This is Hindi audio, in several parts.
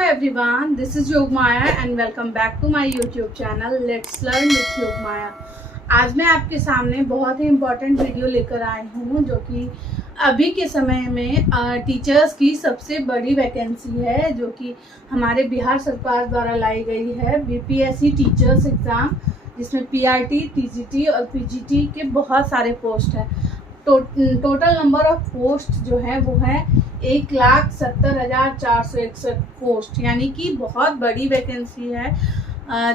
everyone, this is Yogmaya and welcome back to my YouTube channel Let's Learn with Yogmaya। आज मैं आपके सामने बहुत ही इम्पोर्टेंट वीडियो लेकर आई हूँ जो कि अभी के समय में टीचर्स की सबसे बड़ी वैकेंसी है, जो कि हमारे बिहार सरकार द्वारा लाई गई है बीपीएससी टीचर्स एग्ज़ाम, जिसमें पीआरटी, टीजीटी और पीजीटी के बहुत सारे पोस्ट हैं। टोटल नंबर ऑफ पोस्ट जो है वो है 1,70,461 पोस्ट, यानी कि बहुत बड़ी वैकेंसी है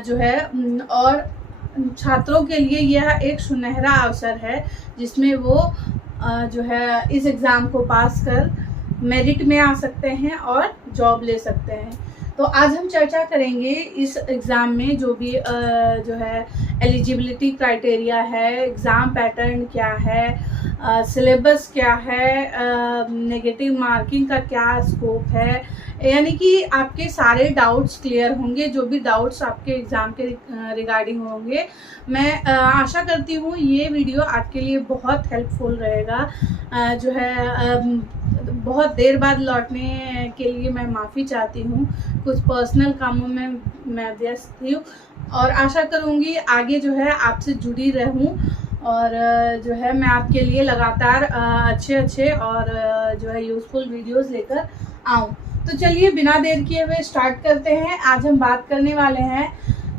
जो है। और छात्रों के लिए यह एक सुनहरा अवसर है जिसमें वो जो है इस एग्ज़ाम को पास कर मेरिट में आ सकते हैं और जॉब ले सकते हैं। तो आज हम चर्चा करेंगे इस एग्ज़ाम में जो भी जो है एलिजिबिलिटी क्राइटेरिया है, एग्ज़ाम पैटर्न क्या है, सिलेबस क्या है, नेगेटिव मार्किंग का क्या स्कोप है, यानी कि आपके सारे डाउट्स क्लियर होंगे। जो भी डाउट्स आपके एग्ज़ाम के रिगार्डिंग होंगे, मैं आशा करती हूँ ये वीडियो आपके लिए बहुत हेल्पफुल रहेगा। जो है बहुत देर बाद लौटने के लिए मैं माफ़ी चाहती हूँ, कुछ पर्सनल कामों में मैं व्यस्त थी और आशा करूँगी आगे जो है आपसे जुड़ी रहूँ और जो है मैं आपके लिए लगातार अच्छे और जो है यूज़फुल वीडियोस लेकर आऊँ। तो चलिए बिना देर किए हुए स्टार्ट करते हैं। आज हम बात करने वाले हैं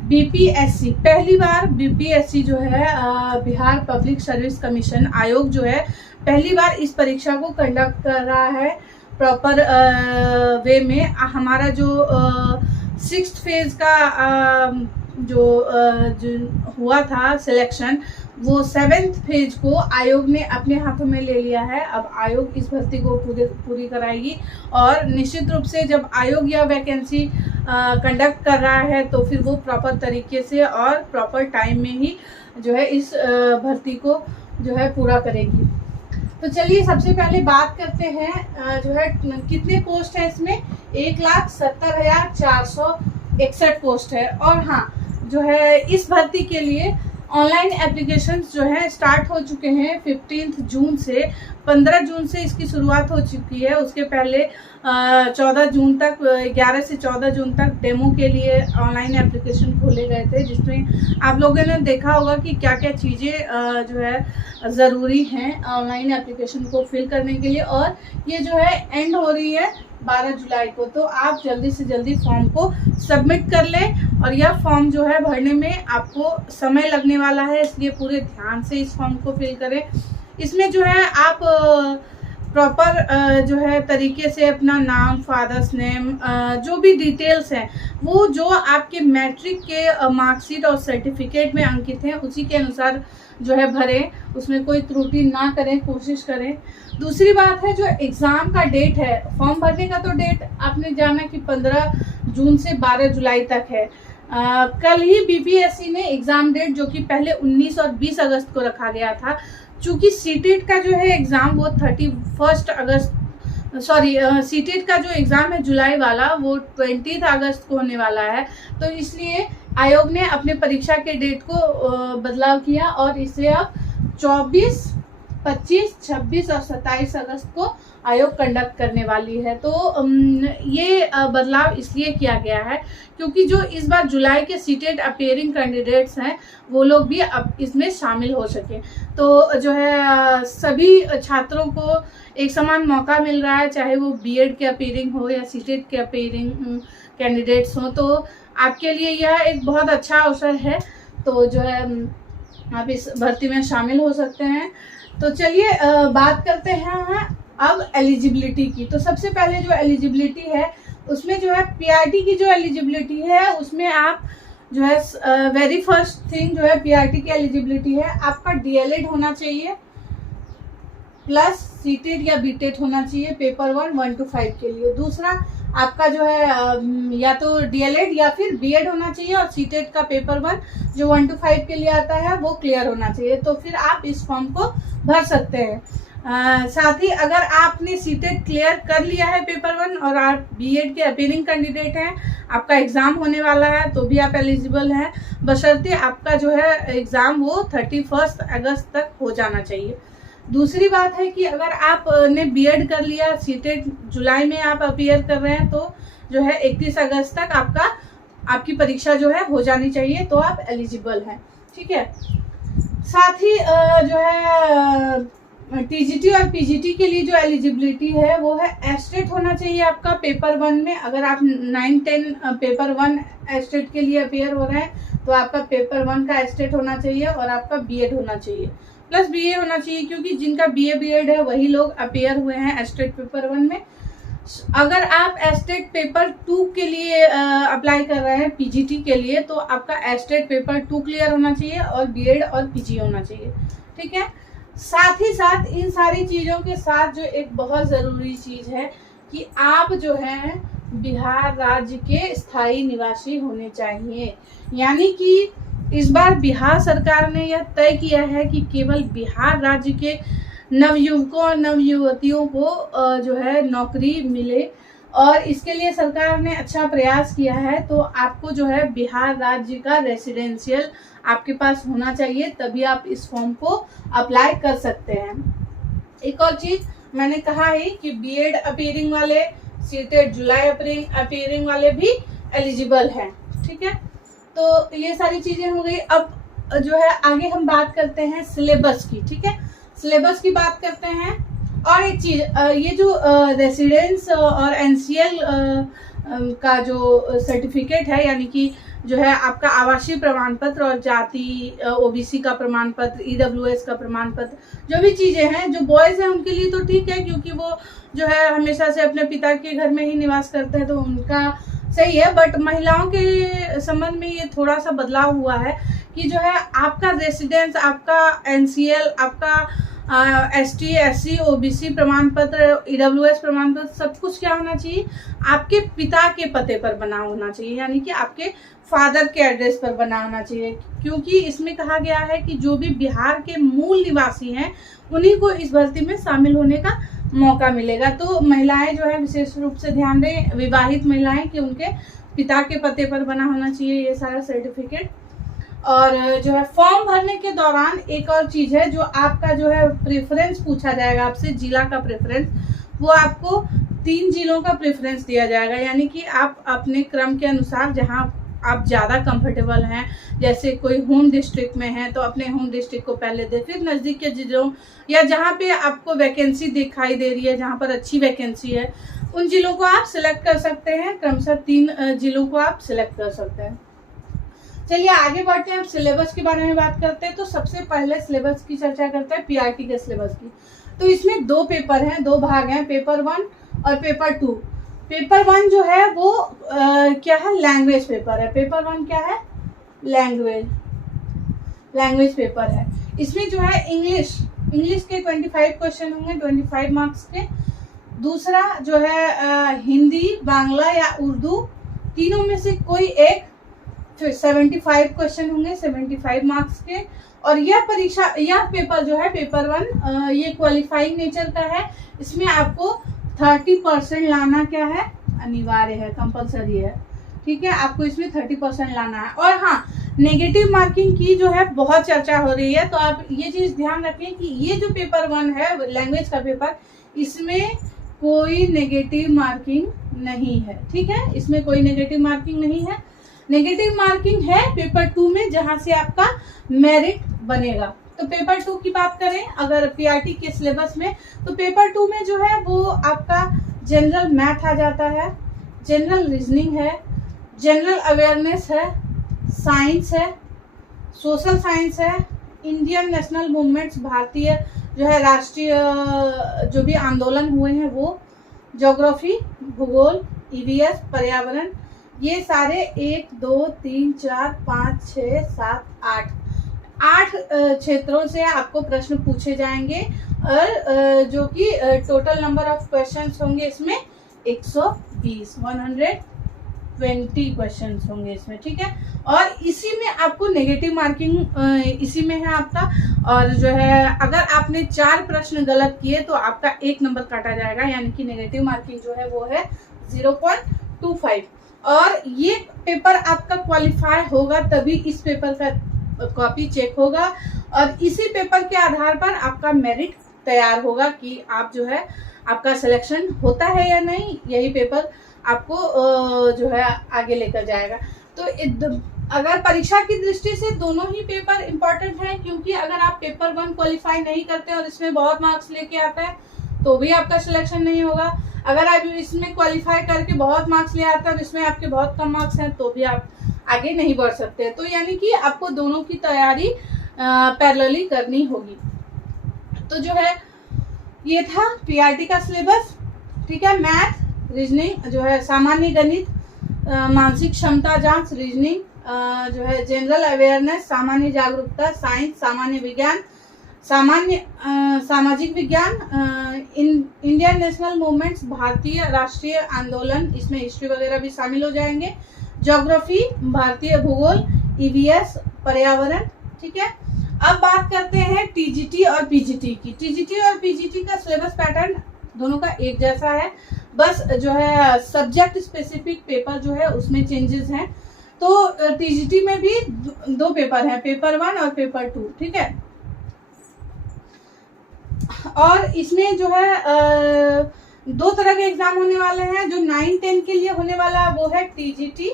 बीपीएससी। पहली बार बीपीएससी जो है बिहार पब्लिक सर्विस कमीशन आयोग जो है पहली बार इस परीक्षा को कंडक्ट कर रहा है प्रॉपर वे में। हमारा जो 6th फेज का जो हुआ था सिलेक्शन, वो 7th फेज को आयोग ने अपने हाथों में ले लिया है। अब आयोग इस भर्ती को पूरी कराएगी और निश्चित रूप से जब आयोग यह वैकेंसी कंडक्ट कर रहा है तो फिर वो प्रॉपर तरीके से और प्रॉपर टाइम में ही जो है इस भर्ती को जो है पूरा करेगी। तो चलिए सबसे पहले बात करते हैं जो है कितने पोस्ट है इसमें। 1,70,461 पोस्ट है। और हाँ, जो है इस भर्ती के लिए ऑनलाइन एप्लीकेशंस जो है स्टार्ट हो चुके हैं 15 जून से। 15 जून से इसकी शुरुआत हो चुकी है। उसके पहले 14 जून तक, 11 से 14 जून तक डेमो के लिए ऑनलाइन एप्लीकेशन खोले गए थे, जिसमें आप लोगों ने देखा होगा कि क्या क्या चीज़ें जो है ज़रूरी हैं ऑनलाइन एप्लीकेशन को फिल करने के लिए। और ये जो है एंड हो रही है 12 जुलाई को, तो आप जल्दी से जल्दी फॉर्म को सबमिट कर लें। और यह फॉर्म जो है भरने में आपको समय लगने वाला है, इसलिए पूरे ध्यान से इस फॉर्म को फिल करें। इसमें जो है आप प्रॉपर जो है तरीके से अपना नाम, फादर्स नेम, जो भी डिटेल्स हैं वो जो आपके मैट्रिक के मार्कशीट और सर्टिफिकेट में अंकित हैं उसी के अनुसार जो है भरें, उसमें कोई त्रुटि ना करें, कोशिश करें। दूसरी बात है जो एग्ज़ाम का डेट है, फॉर्म भरने का तो डेट आपने जाना कि 15 जून से 12 जुलाई तक है। कल ही बीपीएससी ने एग्ज़ाम डेट जो कि पहले 19 और 20 अगस्त को रखा गया था, चूँकि सीटेट का जो है एग्ज़ाम वो 31 अगस्त, सीटेट का जो एग्ज़ाम है जुलाई वाला वो 20 अगस्त को होने वाला है। तो इसलिए आयोग ने अपने परीक्षा के डेट को बदलाव किया और इसे अब 24, 25, 26 और 27 अगस्त को आयोग कंडक्ट करने वाली है। तो ये बदलाव इसलिए किया गया है क्योंकि जो इस बार जुलाई के सीटेट अपीयरिंग कैंडिडेट्स हैं वो लोग भी अब इसमें शामिल हो सकें। तो जो है सभी छात्रों को एक समान मौका मिल रहा है, चाहे वो बीएड के अपीयरिंग हो या सीटेट के अपीयरिंग कैंडिडेट्स हों। तो आपके लिए यह एक बहुत अच्छा अवसर है, तो जो है आप इस भर्ती में शामिल हो सकते हैं। तो चलिए बात करते हैं अब एलिजिबिलिटी की। तो सबसे पहले जो एलिजिबिलिटी है उसमें जो है पीआरटी की जो एलिजिबिलिटी है उसमें आप जो है वेरी फर्स्ट थिंग जो है पीआरटी की एलिजिबिलिटी है, आपका डीएलएड होना चाहिए प्लस सीटेट या बीटेट होना चाहिए पेपर 1 to 5 के लिए। दूसरा आपका जो है या तो डीएलएड या फिर बीएड होना चाहिए और सीटेट का पेपर 1 जो 1 to 5 के लिए आता है वो क्लियर होना चाहिए। तो फिर आप इस फॉर्म को भर सकते हैं। साथ ही अगर आपने सीटेट क्लियर कर लिया है पेपर 1 और आप बीएड के अपीयरिंग कैंडिडेट हैं, आपका एग्ज़ाम होने वाला है, तो भी आप एलिजिबल हैं, बशर्ते आपका जो है एग्ज़ाम वो 31 अगस्त तक हो जाना चाहिए। दूसरी बात है कि अगर आपने बीएड कर लिया, सीटेट जुलाई में आप अपीयर कर रहे हैं, तो जो है 31 अगस्त तक आपकी परीक्षा जो है हो जानी चाहिए, तो आप एलिजिबल हैं। ठीक है, साथ ही जो है टीजीटी और पीजीटी के लिए जो एलिजिबिलिटी है वो है एस्टेट होना चाहिए आपका पेपर 1 में। अगर आप 9-10 पेपर 1 एस्टेट के लिए अपीयर हो रहे हैं तो आपका पेपर 1 का एस्टेट होना चाहिए और आपका बीएड होना चाहिए, प्लस बीए होना चाहिए, क्योंकि जिनका बीए बीएड है वही लोग अपीयर हुए हैं एस्टेट पेपर 1 में। अगर आप एस्टेट पेपर 2 के लिए अप्लाई कर रहे हैं पीजीटी के लिए, तो आपका एस्टेट पेपर 2 क्लियर होना चाहिए और बीएड और पीजी होना चाहिए। ठीक है, साथ ही साथ इन सारी चीज़ों के साथ जो एक बहुत ज़रूरी चीज़ है कि आप जो है बिहार राज्य के स्थायी निवासी होने चाहिए। यानी कि इस बार बिहार सरकार ने यह तय किया है कि केवल बिहार राज्य के नवयुवकों और नवयुवतियों को जो है नौकरी मिले, और इसके लिए सरकार ने अच्छा प्रयास किया है। तो आपको जो है बिहार राज्य का रेसिडेंशियल आपके पास होना चाहिए, तभी आप इस फॉर्म को अप्लाई कर सकते हैं। एक और चीज़ मैंने कहा है कि बीएड अपीयरिंग वाले, सीटेट जुलाई अपीयरिंग वाले भी एलिजिबल हैं। ठीक है, तो ये सारी चीज़ें हो गई। अब जो है आगे हम बात करते हैं सिलेबस की। ठीक है, सिलेबस की बात करते हैं। और एक चीज़, ये जो रेसिडेंस और एनसीएल का जो सर्टिफिकेट है, यानी कि जो है आपका आवासीय प्रमाण पत्र और जाति ओबीसी का प्रमाण पत्र, ईडब्ल्यूएस का प्रमाण पत्र, जो भी चीज़ें हैं, जो बॉयज़ हैं उनके लिए तो ठीक है, क्योंकि वो जो है हमेशा से अपने पिता के घर में ही निवास करते हैं, तो उनका सही है। बट महिलाओं के संबंध में ये थोड़ा सा बदलाव हुआ है कि जो है आपका रेसिडेंस, आपका एनसीएल, आपका एसटी एससी ओबीसी प्रमाण पत्र, ईडब्ल्यूएस प्रमाण पत्र, सब कुछ क्या होना चाहिए, आपके पिता के पते पर बना होना चाहिए, यानी कि आपके फादर के एड्रेस पर बना होना चाहिए। क्योंकि इसमें कहा गया है कि जो भी बिहार के मूल निवासी हैं उन्हीं को इस भर्ती में शामिल होने का मौका मिलेगा। तो महिलाएं जो है विशेष रूप से ध्यान दें, विवाहित महिलाएं, कि उनके पिता के पते पर बना होना चाहिए ये सारा सर्टिफिकेट। और जो है फॉर्म भरने के दौरान एक और चीज़ है, जो आपका जो है प्रेफरेंस पूछा जाएगा आपसे, जिला का प्रेफरेंस, वो आपको 3 जिलों का प्रेफरेंस दिया जाएगा। यानी कि आप अपने क्रम के अनुसार जहां आप ज़्यादा कंफर्टेबल हैं, जैसे कोई होम डिस्ट्रिक्ट में है तो अपने होम डिस्ट्रिक्ट को पहले दे, फिर नज़दीक के जिलों या जहाँ पे आपको वैकेंसी दिखाई दे रही है, जहाँ पर अच्छी वैकेंसी है, उन जिलों को आप सिलेक्ट कर सकते हैं। क्रमशः 3 जिलों को आप सिलेक्ट कर सकते हैं। चलिए आगे बढ़ते हैं, अब सिलेबस के बारे में बात करते हैं। तो सबसे पहले सिलेबस की चर्चा करते हैं पीआरटी के सिलेबस की। तो इसमें 2 पेपर हैं, 2 भाग हैं, पेपर 1 और पेपर 2। पेपर 1 जो है वो क्या है, लैंग्वेज पेपर है। पेपर 1 क्या है, लैंग्वेज पेपर है। इसमें जो है इंग्लिश के 25 क्वेश्चन होंगे, 25 मार्क्स के। दूसरा जो है हिंदी, बांग्ला या उर्दू, तीनों में से कोई एक, फिर 75 क्वेश्चन होंगे, 75 मार्क्स के। और यह पेपर जो है पेपर 1 ये क्वालिफाइंग नेचर का है। इसमें आपको 30% लाना क्या है, अनिवार्य है, कंपलसरी है। ठीक है, आपको इसमें 30% लाना है। और हाँ, नेगेटिव मार्किंग की जो है बहुत चर्चा हो रही है, तो आप ये चीज़ ध्यान रखें कि ये जो पेपर 1 है लैंग्वेज का पेपर, इसमें कोई नेगेटिव मार्किंग नहीं है। ठीक है, इसमें कोई नेगेटिव मार्किंग नहीं है। नेगेटिव मार्किंग है पेपर 2 में, जहां से आपका मेरिट बनेगा। तो पेपर 2 की बात करें अगर पीआरटी के सिलेबस में, तो पेपर 2 में जो है वो आपका जनरल मैथ आ जाता है, जनरल रीजनिंग है, जनरल अवेयरनेस है, साइंस है, सोशल साइंस है, इंडियन नेशनल मूवमेंट्स, भारतीय जो है राष्ट्रीय जो भी आंदोलन हुए हैं वो, ज्योग्राफी, भूगोल, ईवीएस, पर्यावरण, ये सारे 1 2 3 4 5 6 7 8 क्षेत्रों से आपको प्रश्न पूछे जाएंगे। और जो कि टोटल नंबर ऑफ क्वेश्चंस होंगे इसमें 120 क्वेश्चंस होंगे इसमें। ठीक है, और इसी में आपको नेगेटिव मार्किंग इसी में है आपका। और जो है अगर आपने 4 प्रश्न गलत किए तो आपका 1 नंबर काटा जाएगा, यानी कि नेगेटिव मार्किंग जो है वो है 0.25। और ये पेपर आपका क्वालिफाई होगा तभी इस पेपर का कॉपी चेक होगा, और इसी पेपर के आधार पर आपका मेरिट तैयार होगा कि आप जो है आपका सिलेक्शन होता है या नहीं। यही पेपर आपको जो है आगे लेकर जाएगा। तो अगर परीक्षा की दृष्टि से दोनों ही पेपर इम्पोर्टेंट हैं, क्योंकि अगर आप पेपर 1 क्वालिफाई नहीं करते और इसमें बहुत मार्क्स लेके आते हैं तो भी आपका सिलेक्शन नहीं होगा। अगर आप इसमें क्वालिफाई करके बहुत मार्क्स ले आते हैं और इसमें आपके बहुत कम मार्क्स हैं तो भी आप आगे नहीं बढ़ सकते। तो यानी कि आपको दोनों की तैयारी पैरेलली करनी होगी। तो जो है ये था पीआरटी का सिलेबस, ठीक है। मैथ, रीजनिंग जो है, सामान्य गणित, मानसिक क्षमता जांच, रीजनिंग जो है, जनरल अवेयरनेस, सामान्य जागरूकता, साइंस, सामान्य विज्ञान, सामाजिक विज्ञान, इंडियन नेशनल मूवमेंट्स, भारतीय राष्ट्रीय आंदोलन, इसमें हिस्ट्री वगैरह भी शामिल हो जाएंगे, ज्योग्राफी, भारतीय भूगोल, ईवीएस, पर्यावरण, ठीक है। अब बात करते हैं टीजीटी और पीजीटी की। टीजीटी और पीजीटी का सिलेबस पैटर्न दोनों का एक जैसा है, बस जो है सब्जेक्ट स्पेसिफिक पेपर जो है उसमें चेंजेस हैं। तो टीजीटी में भी दो पेपर हैं, पेपर 1 और पेपर 2, ठीक है। और इसमें जो है 2 तरह के एग्जाम होने वाले हैं। जो 9-10 के लिए होने वाला है वो है टीजीटी,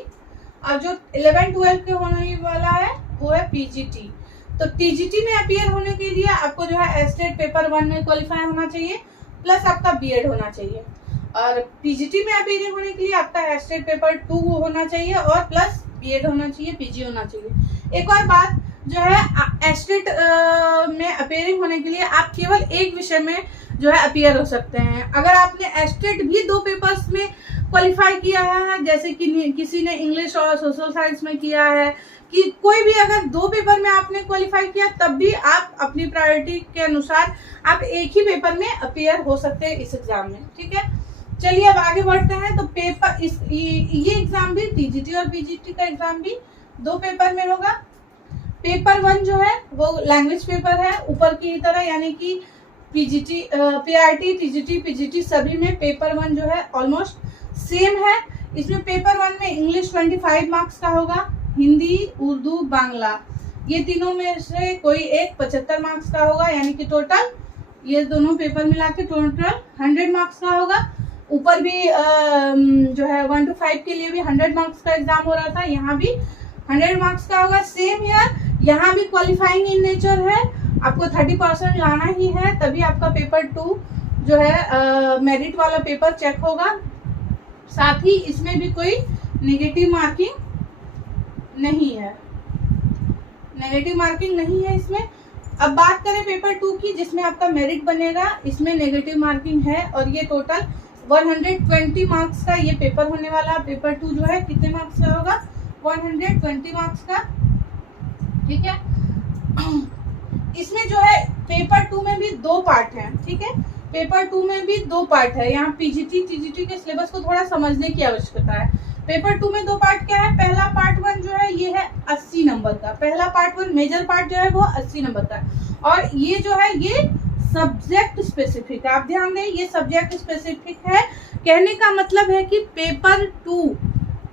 और जो 11-12 के होने वाला है वो है पीजीटी। तो टीजीटी में अपीयर होने के लिए आपको जो है स्टेट पेपर 1 में क्वालिफाई होना चाहिए, प्लस आपका बीएड होना चाहिए। और पीजीटी में अपीयर होने के लिए आपका स्टेट पेपर 2 होना चाहिए और प्लस बीएड होना चाहिए, पीजी होना चाहिए। एक और बात जो है, स्टेट में अपीयरिंग होने के लिए आप केवल एक विषय में जो है अपीयर हो सकते हैं। अगर आपने स्टेट भी 2 पेपर्स में क्वालिफाई किया है, जैसे कि किसी ने इंग्लिश और सोशल साइंस में किया है, कि कोई भी अगर 2 पेपर में आपने क्वालिफाई किया, तब भी आप अपनी प्रायोरिटी के अनुसार आप एक ही पेपर में अपीयर हो सकते हैं इस एग्जाम में, ठीक है। चलिए अब आगे बढ़ते हैं। तो पेपर ये एग्जाम भी, टीजीटी और पीजीटी का एग्जाम भी 2 पेपर में होगा। पेपर 1 जो है वो लैंग्वेज पेपर है ऊपर की तरह, यानी कि पीजीटी, पीआरटी, टीजीटी, पीजीटी सभी में पेपर 1 जो है ऑलमोस्ट सेम है। इसमें पेपर 1 में इंग्लिश 25 मार्क्स का होगा, हिंदी, उर्दू, बांग्ला, ये तीनों में से कोई एक 75 मार्क्स का होगा, यानी कि टोटल ये दोनों पेपर मिला के टोटल 100 मार्क्स का होगा। ऊपर भी जो है 1 to 5 के लिए भी 100 मार्क्स का एग्जाम हो रहा था, यहाँ भी 100 मार्क्स का होगा। सेम ईयर, यहाँ भी क्वालिफाइंग इन नेचर है, आपको 30% लाना ही है, तभी आपका पेपर 2 जो है मेरिट वाला पेपर चेक होगा। साथ ही इसमें भी कोई नेगेटिव मार्किंग नहीं है, नेगेटिव मार्किंग नहीं है इसमें। अब बात करें पेपर 2 की, जिसमें आपका मेरिट बनेगा, इसमें नेगेटिव मार्किंग है और ये टोटल 120 मार्क्स का ये पेपर होने वाला। पेपर 2 जो है कितने मार्क्स का होगा, 120 मार्क्स का, ठीक है। इसमें जो है पेपर 2 में भी 2 पार्ट हैं, ठीक है। पेपर 2 में भी 2 पार्ट है। यहाँ पीजीटी, टीजीटी के सिलेबस को थोड़ा समझने की आवश्यकता है। पेपर 2 में 2 पार्ट क्या है, पहला पार्ट 1 जो है ये है 80 नंबर का, पहला पार्ट 1 मेजर पार्ट जो है वो 80 नंबर का, और ये जो है ये सब्जेक्ट स्पेसिफिक है। आप ध्यान दें, ये सब्जेक्ट स्पेसिफिक है। कहने का मतलब है कि पेपर 2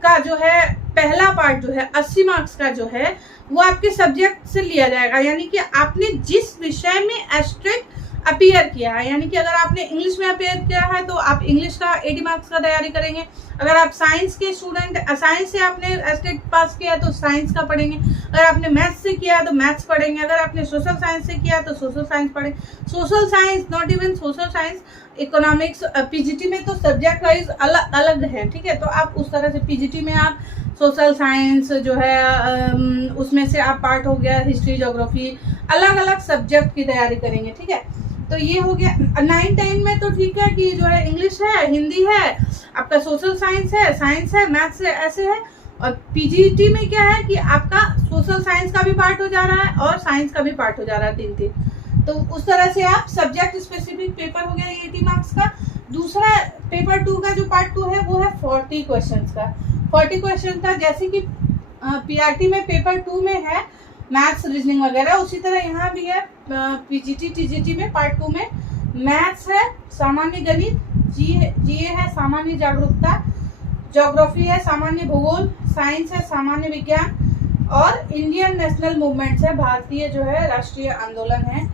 का जो है पहला पार्ट जो है 80 मार्क्स का जो है वो आपके सब्जेक्ट से लिया जाएगा, यानी कि आपने जिस विषय में एस्टेट अपीयर किया है, यानी कि अगर आपने इंग्लिश में अपीयर किया है तो आप इंग्लिश का 80 मार्क्स का तैयारी करेंगे। अगर आप साइंस के स्टूडेंट, साइंस से आपने एस्टेट पास किया है तो साइंस का पढ़ेंगे। अगर आपने मैथ्स से किया है तो मैथ्स पढ़ेंगे। अगर आपने सोशल साइंस से किया है तो सोशल साइंस पढ़ेंगे। Social science, not even social science, economics, PGT में तो सब्जेक्ट वाइज अलग अलग है, ठीक है। तो आप उस तरह से पीजीटी में आप सोशल साइंस जो है उसमें से आप पार्ट हो गया हिस्ट्री, ज्योग्राफी, अलग अलग सब्जेक्ट की तैयारी करेंगे, ठीक है। तो ये हो गया 9-10 में। तो ठीक है कि जो है इंग्लिश है, हिंदी है, आपका सोशल साइंस है, मैथ्स है, ऐसे है। और पीजीटी में क्या है कि आपका सोशल साइंस का भी पार्ट हो जा रहा है और साइंस का भी पार्ट हो जा रहा है, 3-3। तो उस तरह से आप सब्जेक्ट स्पेसिफिक पेपर हो गया 80 मार्क्स का। दूसरा पेपर 2 का जो पार्ट 2 है वो है 40 क्वेश्चन का, 40 क्वेश्चन का। जैसे कि पीआरटी में पेपर 2 में है मैथ्स, रीजनिंग वगैरह, उसी तरह यहाँ भी है पीजीटी, टीजीटी में पार्ट 2 में मैथ्स है, सामान्य गणित, जीए है, सामान्य जागरूकता, ज्योग्राफी है, सामान्य भूगोल, साइंस है, सामान्य विज्ञान, और इंडियन नेशनल मूवमेंट्स है, भारतीय जो है राष्ट्रीय आंदोलन है।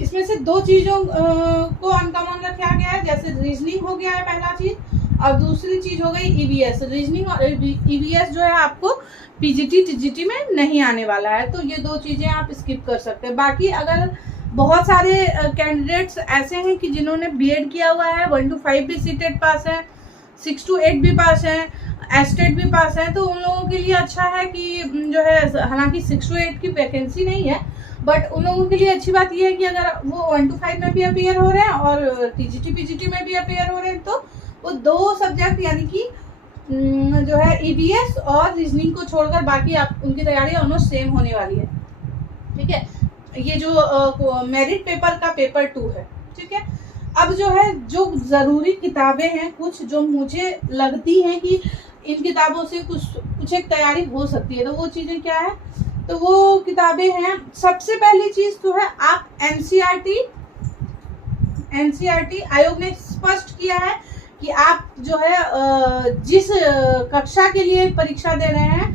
इसमें से दो चीजों को अनकॉमन रखा गया है, जैसे रीजनिंग हो गया है पहला चीज, और दूसरी चीज हो गई ईवीएस। रीजनिंग और ईवीएस जो है आपको पीजीटी टीजीटी में नहीं आने वाला है, तो ये दो चीजें आप स्किप कर सकते हैं। बाकी अगर बहुत सारे कैंडिडेट्स ऐसे हैं कि जिन्होंने बीएड किया हुआ है, 1 to 5 भी सीटेट पास है, 6 to 8 भी पास है, एस्टेट भी पास है, तो उन लोगों के लिए अच्छा है कि जो है, हालांकि 6 to 8 की वैकेंसी नहीं है, बट उन लोगों के लिए अच्छी बात यह है कि अगर वो 1 to 5 में भी अपीयर हो रहे हैं और टीजीटी पीजीटी में भी अपीयर हो रहे हैं, तो वो दो सब्जेक्ट यानी कि जो है ईवीएस और रीजनिंग को छोड़कर बाकी आप उनकी तैयारी ऑलमोस्ट सेम होने वाली है। ठीक है, ये जो मेरिट पेपर का पेपर 2 है। ठीक है, अब जो है, जो ज़रूरी किताबें हैं कुछ जो मुझे लगती हैं कि इन किताबों से कुछ एक तैयारी हो सकती है, तो वो चीज़ें क्या है, तो वो किताबें हैं, सबसे पहली चीज़ तो है आप एनसीईआरटी आयोग ने स्पष्ट किया है कि आप जो है जिस कक्षा के लिए परीक्षा दे रहे हैं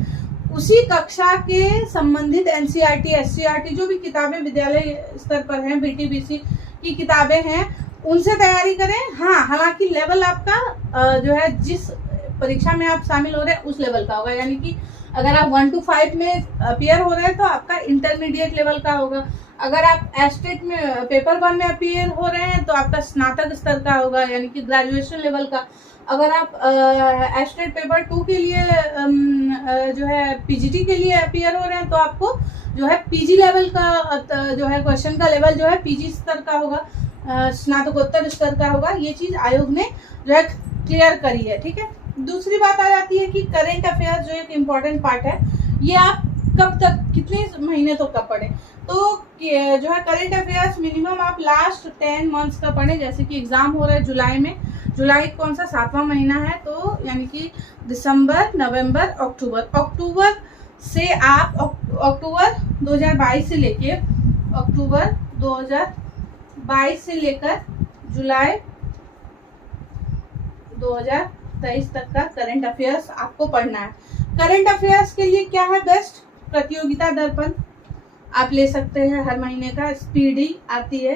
उसी कक्षा के संबंधित एनसीईआरटी एससीईआरटी जो भी किताबें विद्यालय स्तर पर हैं, बीटीबीसी की किताबें हैं, उनसे तैयारी करें। हाँ, हालांकि लेवल आपका जो है जिस परीक्षा में आप शामिल हो रहे हैं उस लेवल का होगा, यानी कि अगर आप 1 to 5 में अपीयर हो रहे हैं तो आपका इंटरमीडिएट लेवल का होगा। अगर आप एस्टेट में पेपर 1 में अपीयर हो रहे हैं तो आपका स्नातक स्तर का होगा, यानी कि ग्रेजुएशन लेवल का। अगर आप एस्टेट पेपर 2 के लिए जो है पीजीटी के लिए अपीयर हो रहे हैं तो आपको जो है पीजी लेवल का जो है क्वेश्चन का लेवल जो है पीजी स्तर का होगा, स्नातकोत्तर स्तर का होगा। ये चीज आयोग ने जो है क्लियर करी है। ठीक है, दूसरी बात आ जाती है कि करेंट अफेयर्स जो एक इम्पॉर्टेंट पार्ट है, ये आप कब तक, कितने महीने तो कब पढ़ें, तो जो है करेंट अफेयर्स मिनिमम आप लास्ट 10 मंथ्स का पढ़ें। जैसे कि एग्जाम हो रहा है जुलाई में, जुलाई कौन सा 7वां महीना है, तो यानी कि दिसंबर, नवंबर, अक्टूबर से आप अक्टूबर 2022 से लेके अक्टूबर 2022 से लेकर जुलाई 2023 तक का करंट अफेयर्स आपको पढ़ना है। करंट अफेयर्स के लिए क्या है बेस्ट, प्रतियोगिता दर्पण आप ले सकते हैं हर महीने का, स्पीडी आती है,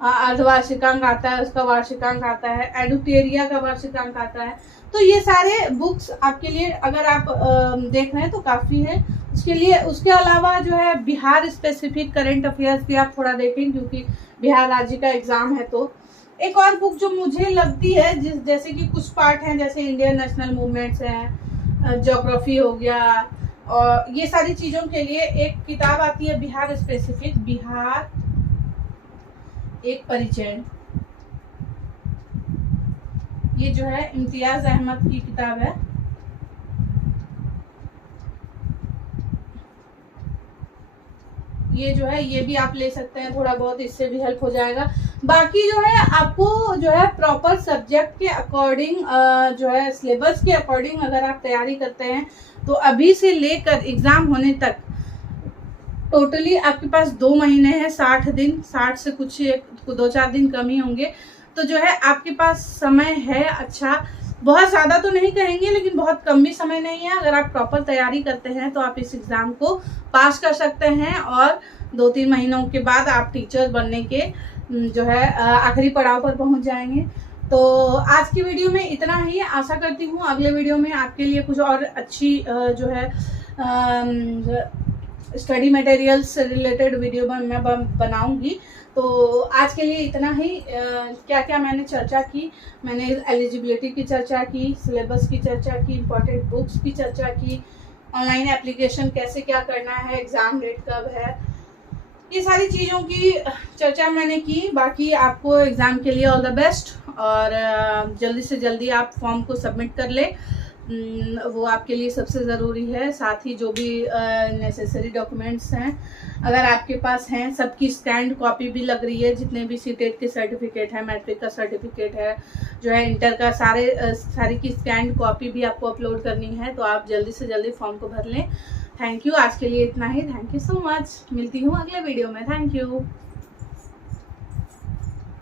अर्धवार्षिकांक आता है, उसका वार्षिकांक आता है, एडुटेरिया का वार्षिकांक आता है। तो ये सारे बुक्स आपके लिए अगर आप देख रहे हैं तो काफ़ी है उसके लिए। उसके अलावा जो है बिहार स्पेसिफिक करंट अफेयर्स भी आप थोड़ा देखें, क्योंकि बिहार राज्य का एग्जाम है। तो एक और बुक जो मुझे लगती है जैसे कि कुछ पार्ट हैं, जैसे इंडियन नेशनल मूवमेंट्स हैं, ज्योग्राफी हो गया, और ये सारी चीज़ों के लिए एक किताब आती है बिहार स्पेसिफिक, बिहार एक परिचय। ये जो है इम्तियाज अहमद की किताब है। ये जो है ये भी आप ले सकते हैं, थोड़ा बहुत इससे भी हेल्प हो जाएगा। बाकी जो है आपको जो है प्रॉपर सब्जेक्ट के अकॉर्डिंग जो है सिलेबस के अकॉर्डिंग अगर आप तैयारी करते हैं तो अभी से लेकर एग्जाम होने तक टोटली आपके पास 2 महीने हैं, 60 दिन, 60 से कुछ 2-4 दिन कम ही होंगे। तो जो है आपके पास समय है, अच्छा बहुत ज़्यादा तो नहीं कहेंगे लेकिन बहुत कम भी समय नहीं है। अगर आप प्रॉपर तैयारी करते हैं तो आप इस एग्ज़ाम को पास कर सकते हैं और 2-3 महीनों के बाद आप टीचर बनने के जो है आखिरी पड़ाव पर पहुंच जाएंगे। तो आज की वीडियो में इतना ही। आशा करती हूँ अगले वीडियो में आपके लिए कुछ और अच्छी जो है स्टडी मटेरियल से रिलेटेड वीडियो मैं बनाऊंगी। तो आज के लिए इतना ही। क्या क्या मैंने चर्चा की, मैंने एलिजिबिलिटी की चर्चा की, सिलेबस की चर्चा की, इम्पोर्टेंट बुक्स की चर्चा की, ऑनलाइन एप्लीकेशन कैसे क्या करना है, एग्ज़ाम डेट कब है, ये सारी चीज़ों की चर्चा मैंने की। बाकी आपको एग्ज़ाम के लिए ऑल द बेस्ट, और जल्दी से जल्दी आप फॉर्म को सबमिट कर ले, वो आपके लिए सबसे ज़रूरी है। साथ ही जो भी नेसेसरी डॉक्यूमेंट्स हैं अगर आपके पास हैं, सबकी स्कैंड कॉपी भी लग रही है, जितने भी सीटेट के सर्टिफिकेट है, मैट्रिक का सर्टिफिकेट है, जो है इंटर का, सारी की स्कैंड कॉपी भी आपको अपलोड करनी है। तो आप जल्दी से जल्दी फॉर्म को भर लें। थैंक यू, आज के लिए इतना ही। थैंक यू सो मच, मिलती हूँ अगले वीडियो में। Thank you.